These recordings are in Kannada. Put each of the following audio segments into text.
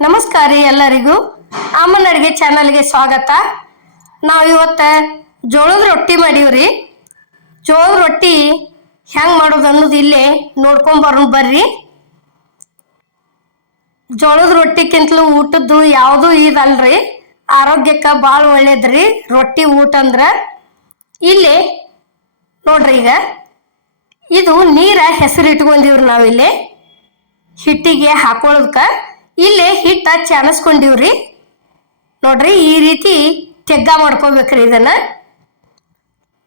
ನಮಸ್ಕಾರ ರೀ ಎಲ್ಲರಿಗೂ. ಅಮ್ಮನ ಅಡುಗೆ ಚಾನಲ್ಗೆ ಸ್ವಾಗತ. ನಾವು ಇವತ್ತು ಜೋಳದ ರೊಟ್ಟಿ ಮಾಡೀವ್ರಿ ಜೋಳದ ರೊಟ್ಟಿ ಹೆಂಗೆ ಮಾಡೋದು ಅನ್ನೋದು ಇಲ್ಲೇ ನೋಡ್ಕೊಂಬರೋಣ ಬರ್ರಿ. ಜೋಳದ ರೊಟ್ಟಿಕ್ಕಿಂತಲೂ ಊಟದ್ದು ಯಾವುದೂ ಇದಲ್ರಿ ಆರೋಗ್ಯಕ್ಕೆ ಭಾಳ ಒಳ್ಳೇದ್ರಿ ರೊಟ್ಟಿ, ಊಟ ಅಂದ್ರೆ. ಇಲ್ಲಿ ನೋಡ್ರಿ ಈಗ. ಇದು ನೀರ ಹೆಸರು ಇಟ್ಕೊಂಡಿವ್ರಿ ನಾವಿಲ್ಲಿ ಹಿಟ್ಟಿಗೆ ಹಾಕೊಳ್ಳೋದಕ್ಕ ಇಲ್ಲೇ ಹಿಟ್ಟ ರೀ ನೋಡ್ರಿ ಈ ರೀತಿ ತೆಗ್ಗ ಮಾಡ್ಕೋಬೇಕ್ರಿ ಇದನ್ನ.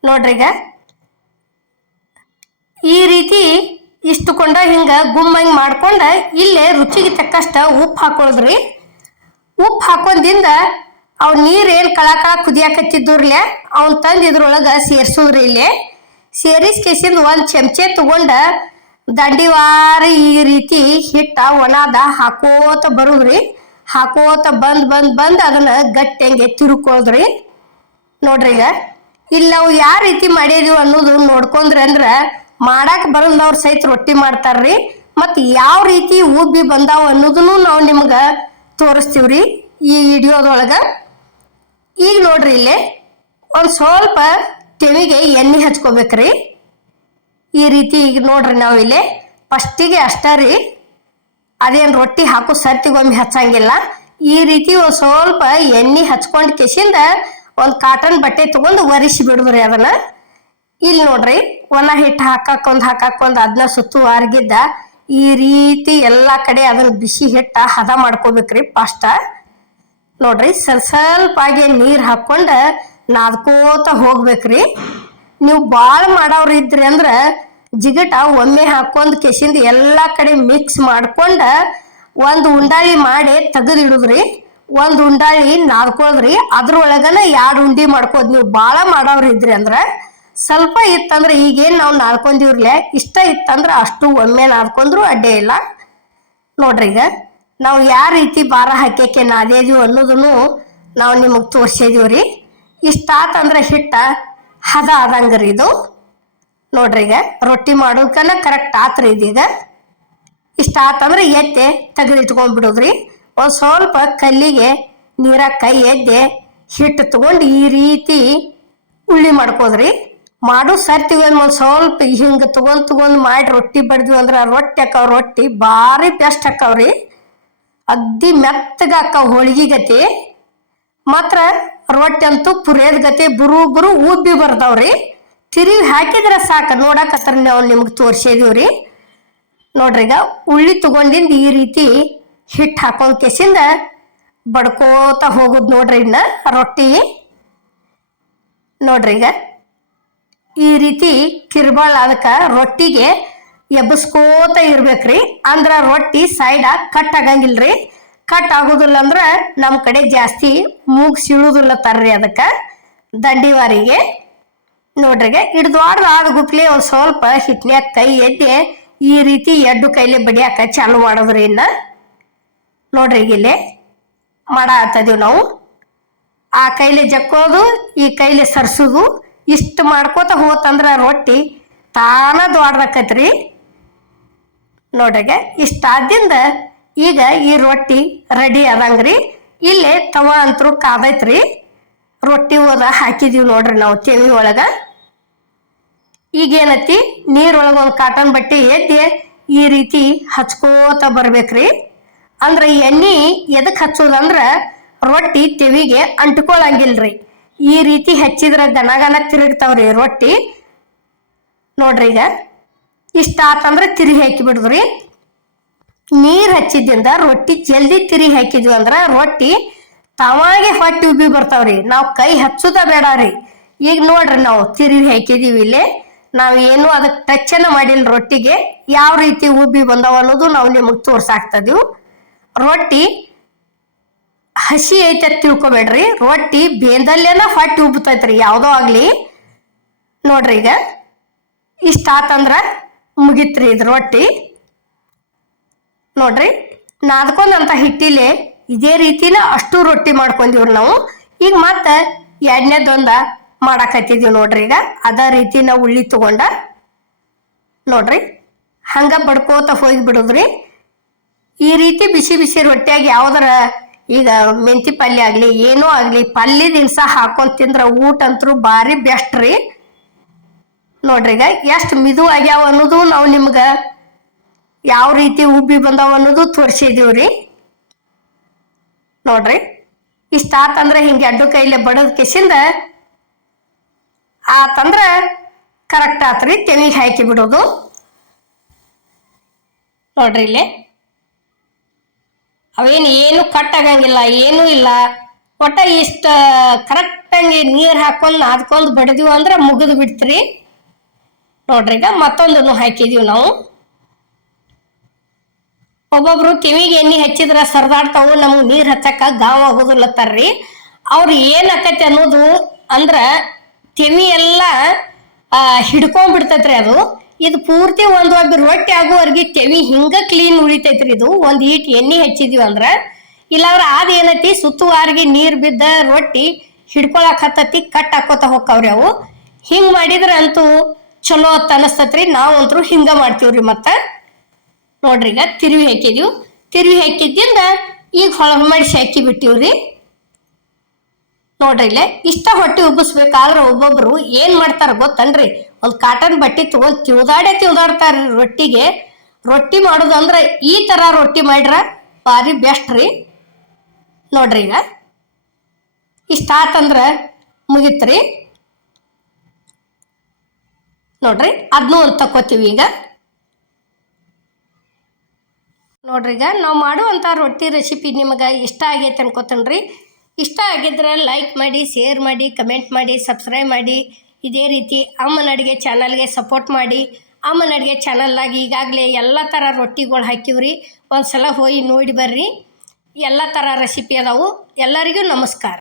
ನೋಡ್ರಿ ಈಗ. ಈ ರೀತಿ ಇಷ್ಟು ಕೊಂಡ ಹಿಂಗ ಗುಮ್ಮ ಹಿಂಗ್ ಮಾಡ್ಕೊಂಡ ಇಲ್ಲೇ ರುಚಿಗೆ ತಕ್ಕಷ್ಟ ಉಪ್ಪು ಹಾಕೊಳ್ಳೋದ್ರಿ ಉಪ್ಪು ಹಾಕೊಂದಿಂದ ಅವ್ ನೀರ್ ಏನ್ ಕಳ ಕಳ ಕುದಿಯಾಕತ್ತಿದ್ದೂರ್ಲೆ, ಅವ್ನ ತಂದು ಇದ್ರೊಳಗ ಸೇರ್ಸೋದ್ರಿ ಇಲ್ಲಿ. ಸೇರಿಸ್ ಕೇಸಿಂದ ಒಂದ್ ಚಮಚೆ ತಗೊಂಡ ದಂಡಿವಾರ ಈ ರೀತಿ ಹಿಟ್ಟ ಒಣದ ಹಾಕೋತ ಬರುದ್ರಿ. ಹಾಕೋತ ಬಂದ್ ಬಂದ್ ಬಂದ್ ಅದನ್ನ ಗಟ್ಟಿ ಹಂಗೆ ತಿರುಕೊಳ್ಳೋದ್ರಿ ನೋಡ್ರಿ ಈಗ. ಇಲ್ಲಿ ನಾವು ಯಾವ ರೀತಿ ಮಾಡಿದೀವಿ ಅನ್ನೋದು ನೋಡ್ಕೊಂಡ್ರಿ ಅಂದ್ರೆ ಮಾಡಾಕ ಬರಲ್ದವ್ರ ಸಹಿತ ರೊಟ್ಟಿ ಮಾಡ್ತಾರ್ರಿ. ಮತ್ ಯಾವ ರೀತಿ ಉಬ್ಬಿ ಬಂದಾವ ಅನ್ನೋದನ್ನು ನಾವು ನಿಮ್ಗ ತೋರಿಸ್ತೀವ್ರಿ ಈ ವಿಡಿಯೋದೊಳಗ. ಈಗ ನೋಡ್ರಿ ಇಲ್ಲಿ ಒಂದು ಸ್ವಲ್ಪ ತೆವಿಗೆ ಎಣ್ಣೆ ಹಚ್ಕೋಬೇಕ್ರಿ. ಈ ರೀತಿ ಈಗ ನೋಡ್ರಿ ನಾವು ಇಲ್ಲಿ. ಫಸ್ಟಿಗೆ ಅಷ್ಟ ರೀ ಅದೇನು ರೊಟ್ಟಿ ಹಾಕೋ ಸರ್ತಿಗೊಮ್ಮೆ ಹಚ್ಚಂಗಿಲ್ಲ. ಈ ರೀತಿ ಒಂದು ಸ್ವಲ್ಪ ಎಣ್ಣೆ ಹಚ್ಕೊಂಡು ಕೆಸಿಂದ ಒಂದು ಕಾಟನ್ ಬಟ್ಟೆ ತಗೊಂಡು ಒರಿಸಿ ಬಿಡುದ್ರಿ ಅದನ್ನ. ಇಲ್ಲಿ ನೋಡ್ರಿ ಒಣ ಹಿಟ್ಟು ಹಾಕಾಕೊಂದು ಹಾಕಾಕೊಂದು ಅದನ್ನ ಸುತ್ತು ಅರ್ಗಿದ್ದ ಈ ರೀತಿ ಎಲ್ಲ ಕಡೆ ಅದನ್ನ ಬಿಸಿ ಹಿಟ್ಟ ಹದ ಮಾಡ್ಕೋಬೇಕ್ರಿ ಫಸ್ಟ ನೋಡ್ರಿ ಸ್ವಲ್ಪ ಸ್ವಲ್ಪ ಆಗಿ ನೀರು ಹಾಕ್ಕೊಂಡು ನಾದ್ಕೋತ ಹೋಗ್ಬೇಕ್ರಿ. ನೀವು ಬಾಳ ಮಾಡವ್ರ ಇದ್ರಿ ಅಂದ್ರ ಜಿಗಟ ಒಮ್ಮೆ ಹಾಕೊಂಡ್ ಕೆಸಿಂದ ಎಲ್ಲಾ ಕಡೆ ಮಿಕ್ಸ್ ಮಾಡ್ಕೊಂಡ ಒಂದ್ ಉಂಡಾಳಿ ಮಾಡಿ ತೆಗೆದಿಡುದ್ರಿ. ಒಂದ್ ಉಂಡಾಳಿ ನಾದ್ಕೊಳ್ರಿ ಅದ್ರೊಳಗನ ಎರಡ್ ಉಂಡಿ ಮಾಡ್ಕೋದ್ ನೀವು ಬಾಳ ಮಾಡವ್ರ ಇದ್ರಿ ಅಂದ್ರ ಸ್ವಲ್ಪ ಇತ್ತಂದ್ರೆ ಈಗೇನ್ ನಾವು ನಾದ್ಕೊಂಡಿವ್ರಲೆ, ಇಷ್ಟ ಇತ್ತಂದ್ರೆ ಅಷ್ಟು ಒಮ್ಮೆ ನಾದ್ಕೊಂಡ್ರು ಅಡ್ಡೆ ಇಲ್ಲ. ನೋಡ್ರಿ ಈಗ, ನಾವು ಯಾವ ರೀತಿ ಭಾರ ಹಾಕ್ಯಕ್ಕೆ ನಾದೇದೀವಿ ಅನ್ನೋದನ್ನು ನಾವು ನಿಮಗೆ ತೋರ್ಸಿದೀವ್ರಿ. ಇಷ್ಟ ಆತಂದ್ರೆ ಹಿಟ್ಟ ಹದ ಆದಂಗ್ರಿ ಇದು. ನೋಡ್ರಿ ಈಗ, ರೊಟ್ಟಿ ಮಾಡೋದಕ್ಕನ ಕರೆಕ್ಟ್ ಆತ್ರಿ ಇದೀಗ. ಇಷ್ಟ ಆತಂದ್ರೆ ಎದ್ದೆ ತೆಗೆದಿಟ್ಕೊಂಡ್ಬಿಡೋದ್ರಿ ಒಂದು ಸ್ವಲ್ಪ ಕಲ್ಲಿಗೆ ನೀರಾಗ ಕೈ ಎದ್ದೆ ಹಿಟ್ಟು ತಗೊಂಡು ಈ ರೀತಿ ಉಳ್ಳಿ ಮಾಡ್ಕೋದ್ರಿ. ಮಾಡು ಸರ್ತಿವಿ ಒಂದು ಸ್ವಲ್ಪ ಹಿಂಗೆ ತಗೊಂಡ್ ತಗೊಂಡ್ ಮಾಡಿ ರೊಟ್ಟಿ ಬಡ್ದ್ವಿ ಅಂದ್ರೆ ರೊಟ್ಟಿ ಹಾಕವ್ ರೊಟ್ಟಿ ಭಾರಿ ಬೆಸ್ಟ್ ಹಾಕವ್ರಿ ಅಗ್ದಿ ಮೆತ್ತಗ ಹಾಕವ್ ಹೋಳಿಗೆ ಗತಿ. ಮಾತ್ರ ರೊಟ್ಟಿ ಅಂತೂ ಪುರೇದ ಗತಿ ಬುರು ಬುರು ಉಬ್ಬಿ ಬರ್ತಾವ್ರಿ ತಿರುವಿ ಹಾಕಿದ್ರೆ ಸಾಕು ನೋಡಕತ್ರ ನಾವು ನಿಮ್ಗೆ ತೋರ್ಸಿದೀವ್ರಿ. ನೋಡ್ರಿ ಈಗ ಉಳ್ಳಿ ತಗೊಂಡಿಂದ ಈ ರೀತಿ ಹಿಟ್ಟು ಹಾಕೊಂಡ್ ಕೆಸಿಂದ ಬಡ್ಕೋತ ಹೋಗುದ್ ನೋಡ್ರಿ ಇನ್ನ ರೊಟ್ಟಿ. ನೋಡ್ರಿ ಈಗ ಈ ರೀತಿ ಕಿರ್ಬಾಳ ಅದಕ್ಕೆ ರೊಟ್ಟಿಗೆ ಎಬ್ಬಸ್ಕೋತ ಇರ್ಬೇಕ್ರಿ. ಅಂದ್ರ ರೊಟ್ಟಿ ಸೈಡ ಕಟ್ ಆಗಂಗಿಲ್ರಿ. ಕಟ್ ಆಗುದಿಲ್ಲ ಅಂದ್ರ ನಮ್ಮ ಕಡೆ ಜಾಸ್ತಿ ಮೂಗ್ ಸಿಳುದಿಲ್ಲ ತರ್ರಿ ಅದಕ್ಕ. ದಂಡಿವಾರಿಗೆ ನೋಡ್ರಿಗೆ ಹಿಡ್ದಾಡ್ದ ಆದ ಗುಪ್ಲಿ ಒಂದ್ ಸ್ವಲ್ಪ ಹಿಟ್ನ್ಯಾಗ ಕೈ ಎದ್ದೆ ಈ ರೀತಿ ಎಡ್ಡು ಕೈಲಿ ಬಡಿಯಾಕ ಚಾಲು ಮಾಡೋದ್ರಿ ಇನ್ನ. ನೋಡ್ರಿ ಇಲ್ಲಿ ಮಾಡ ನಾವು. ಆ ಕೈಲಿ ಜಕ್ಕೋದು, ಈ ಕೈಲಿ ಸರ್ಸುದು, ಇಷ್ಟು ಮಾಡ್ಕೋತ ಹೋತಂದ್ರ ರೊಟ್ಟಿ ತಾನ ದೊಡ್ಡದಾಕತ್ರಿ ನೋಡ್ರಿಗೆ ಇಷ್ಟ ಆದಿಂದ ಈಗ ಈ ರೊಟ್ಟಿ ರೆಡಿ ಅದಂಗ್ರಿ. ಇಲ್ಲೇ ತವ ಅಂತರೂ ಕಾದೈತ್ರಿ. ರೊಟ್ಟಿ ಹೋದ ಹಾಕಿದೀವಿ ನೋಡ್ರಿ ನಾವು ತೆವಿ ಒಳಗ. ಈಗೇನತಿ ನೀರೊಳಗ ಒಂದು ಕಾಟನ್ ಬಟ್ಟೆ ಎದ್ದೆ ಈ ರೀತಿ ಹಚ್ಕೋತ ಬರ್ಬೇಕ್ರಿ. ಅಂದ್ರ ಎಣ್ಣೆ ಎದಕ್ ಹಚ್ಚೋದಂದ್ರ ರೊಟ್ಟಿ ತೆವಿಗೆ ಅಂಟ್ಕೊಳಂಗಿಲ್ರಿ. ಈ ರೀತಿ ಹಚ್ಚಿದ್ರ ಗನಗನ ಗನ ತಿರುಗ್ತಾವ್ರಿ ರೊಟ್ಟಿ. ನೋಡ್ರಿ ಈಗ. ಇಷ್ಟ ಆತಂದ್ರ ತಿರುಗಿ ಹಾಕಿ ಬಿಡುದ್ರಿ. ನೀರ್ ಹಚ್ಚಿದ್ದಿಂದ ರೊಟ್ಟಿ ಜಲ್ದಿ ತಿರಿ ಹಾಕಿದ್ವಿ ಅಂದ್ರ ರೊಟ್ಟಿ ತಾವಾಗೆ ಹೊಟ್ಟಿ ಉಬ್ಬಿ ಬರ್ತಾವ್ರಿ. ನಾವು ಕೈ ಹಚ್ಚುದ ಬೇಡ ರೀ. ಈಗ ನೋಡ್ರಿ ನಾವು ತಿರಿ ಹಾಕಿದೀವಿ ಇಲ್ಲಿ. ನಾವ್ ಏನು ಅದಕ್ಕೆ ಅನ್ನ ಮಾಡಿಲ್ಲ ರೊಟ್ಟಿಗೆ. ಯಾವ ರೀತಿ ಉಬ್ಬಿ ಬಂದವ ಅನ್ನೋದು ನಾವು ನಿಮಗ್ ತೋರ್ಸಾಕ್ತದೀವಿ ರೊಟ್ಟಿ ಹಸಿ ಐತೆ ತಿಳ್ಕೊಬೇಡ್ರಿ. ರೊಟ್ಟಿ ಬೇಂದಲ್ಲೇನ ಹೊಟ್ಟಿ ಉಬ್ಬತೈತ್ರಿ. ಯಾವ್ದೋ ಆಗ್ಲಿ. ನೋಡ್ರಿ ಈಗ. ಇಷ್ಟ ಆತಂದ್ರ ಮುಗಿತ್ರಿ ಇದು ರೊಟ್ಟಿ. ನೋಡ್ರಿ, ನಾದ್ಕೊಂಡಂತ ಹಿಟ್ಟಿಲೆ ಇದೇ ರೀತಿನ ಅಷ್ಟು ರೊಟ್ಟಿ ಮಾಡ್ಕೊಂಡಿವ್ರಿ ನಾವು. ಈಗ ಮತ್ತೆ ಎರಡನೇದೊಂದ ಮಾಡಾಕತ್ತಿದೀವಿ ನೋಡ್ರಿ ಈಗ. ಅದ ರೀತಿ ನಾವು ಉಳ್ಳಿ ತಗೊಂಡ ನೋಡ್ರಿ, ಹಂಗ ಬಡ್ಕೋತ ಹೋಗಿ ಬಿಡುದ್ರಿ. ಈ ರೀತಿ ಬಿಸಿ ಬಿಸಿ ರೊಟ್ಟಿಯಾಗಿ ಯಾವ್ದಾರ ಈಗ ಮೆಂತಿ ಪಲ್ಯ ಆಗಲಿ, ಏನೂ ಆಗಲಿ ಪಲ್ಯ ದಿನಸ ಹಾಕೊಂಡು ತಿಂದ್ರೆ ಊಟ ಅಂತೂ ಭಾರಿ ಬೆಸ್ಟ್ ರೀ. ನೋಡ್ರಿ ಈಗ ಎಷ್ಟು ಮಿದು ಆಗ್ಯಾವ ಅನ್ನೋದು ನಾವು ನಿಮ್ಗ ಯಾವ ರೀತಿ ಉಬ್ಬಿ ಬಂದಾವ ಅನ್ನೋದು ತೋರಿಸಿದೀವ್ರಿ. ನೋಡ್ರಿ ಇಷ್ಟ ಆತಂದ್ರೆ ಹಿಂಗೆ ಅಡ್ಡು ಕೈಲೆ ಬಡದ ಕಿಸಿಂದ ಆತಂದ್ರ ಕರೆಕ್ಟ್ ಆತ್ರಿ ತೆನಿಗೆ ಹಾಕಿ ಬಿಡೋದು. ನೋಡ್ರಿ ಇಲ್ಲಿ. ಅವೇನು ಏನು ಕಟ್ ಆಗಂಗಿಲ್ಲ, ಏನೂ ಇಲ್ಲ. ಒಟ್ಟ ಇಷ್ಟ ಕರೆಕ್ಟಾಗಿ ನೀರು ಹಾಕೊಂಡು ನಾದ್ಕೊಂಡು ಬಡಿದೀವಿ ಅಂದ್ರೆ ಮುಗಿದು ಬಿಡ್ತ್ರಿ. ನೋಡ್ರಿ ಈಗ ಮತ್ತೊಂದನ್ನು ಹಾಕಿದೀವಿ ನಾವು. ಒಬ್ಬೊಬ್ರು ಕಿವಿಗೆ ಎಣ್ಣೆ ಹಚ್ಚಿದ್ರ ಸರ್ದಾಡ್ತಾವು, ನಮ್ಗೆ ನೀರ್ ಹಚ್ಚಕ್ಕ ಗಾವ್ ಆಗೋದಿಲ್ಲತ್ತಾರ್ರಿ ಅವ್ರು ಏನ್ ಆಕತಿ ಅನ್ನೋದು ಅಂದ್ರ ಕಿವಿ ಎಲ್ಲ ಹಿಡ್ಕೊಂಡ್ಬಿಡ್ತೈತ್ರಿ ಅದು. ಇದು ಪೂರ್ತಿ ಒಂದು ಒಬ್ಬ ರೊಟ್ಟಿ ಆಗುವವರೆಗೆ ಕೆವಿ ಹಿಂಗ ಕ್ಲೀನ್ ಉಳಿತೈತ್ರಿ ಇದು. ಒಂದ್ ಈಟ್ ಎಣ್ಣೆ ಹಚ್ಚಿದೀವಿ ಅಂದ್ರ. ಇಲ್ಲಾಂದ್ರ ಆದ ಏನೈತಿ? ಸುತ್ತುವಾರಿಗೆ ನೀರ್ ಬಿದ್ದ ರೊಟ್ಟಿ ಹಿಡ್ಕೊಳಕ್ ಹತ್ತತಿ, ಕಟ್ ಹಾಕೋತ ಹೋಗ್ತಾವ್ರಿ ಅವು. ಹಿಂಗ್ ಮಾಡಿದ್ರ ಅಂತೂ ಚಲೋ ಅಂತ ಅನಸ್ತತ್ರಿ. ಹಿಂಗ ಮಾಡ್ತೀವ್ರಿ ಮತ್ತ. ನೋಡ್ರಿ, ಈಗ ತಿರುವಿ ಹಾಕಿದೀವಿ. ತಿರುವಿ ಹಾಕಿದ್ದಿಂದ ಈಗ ಹೊಳಗ್ ಮಡಿಸಿ ಹಾಕಿ ಬಿಟ್ಟಿವ್ರಿ. ನೋಡ್ರಿ ಇಲ್ಲೇ, ಇಷ್ಟ ಹೊಟ್ಟೆ ಉಬ್ಬಿಸ್ಬೇಕಾದ್ರೆ ಒಬ್ಬೊಬ್ರು ಏನ್ ಮಾಡ್ತಾರ ಗೊತ್ತನ್ರಿ? ಒಂದ್ ಕಾಟನ್ ಬಟ್ಟೆ ತಗೊಂಡ್ ತಿಳ್ದಾಡೆ ತಿಳ್ದಾಡ್ತಾರ ರೊಟ್ಟಿಗೆ. ರೊಟ್ಟಿ ಮಾಡೋದಂದ್ರ ಈ ತರ ರೊಟ್ಟಿ ಮಾಡ್ರ ಭಾರಿ ಬೆಸ್ಟ್ ರೀ. ನೋಡ್ರಿ ಈಗ, ಇಷ್ಟ ಆತಂದ್ರ ಮುಗಿತ್ರಿ. ನೋಡ್ರಿ ಅದನ್ನೂ ಒಂದು ತಕೋತೀವಿ ಈಗ. ನೋಡ್ರಿ ಈಗ ನಾವು ಮಾಡುವಂಥ ರೊಟ್ಟಿ ರೆಸಿಪಿ ನಿಮಗೆ ಇಷ್ಟ ಆಗೈತೆ ರೀ ಇಷ್ಟ ಆಗಿದ್ರೆ ಲೈಕ್ ಮಾಡಿ ಶೇರ್ ಮಾಡಿ ಕಮೆಂಟ್ ಮಾಡಿ ಸಬ್ಸ್ಕ್ರೈಬ್ ಮಾಡಿ. ಇದೇ ರೀತಿ ಅಮ್ಮನ ಅಡುಗೆ ಚಾನಲ್ಗೆ ಸಪೋರ್ಟ್ ಮಾಡಿ. ಅಮ್ಮನ ಅಡುಗೆ ಚಾನಲ್ಲಾಗಿ ಈಗಾಗಲೇ ಎಲ್ಲ ಥರ ರೊಟ್ಟಿಗಳು ಹಾಕಿವ್ರಿ. ಒಂದು ಸಲ ಹೋಗಿ ನೋಡಿ ಬರ್ರಿ. ಎಲ್ಲ ಥರ ರೆಸಿಪಿ ಅದಾವು. ಎಲ್ಲರಿಗೂ ನಮಸ್ಕಾರ.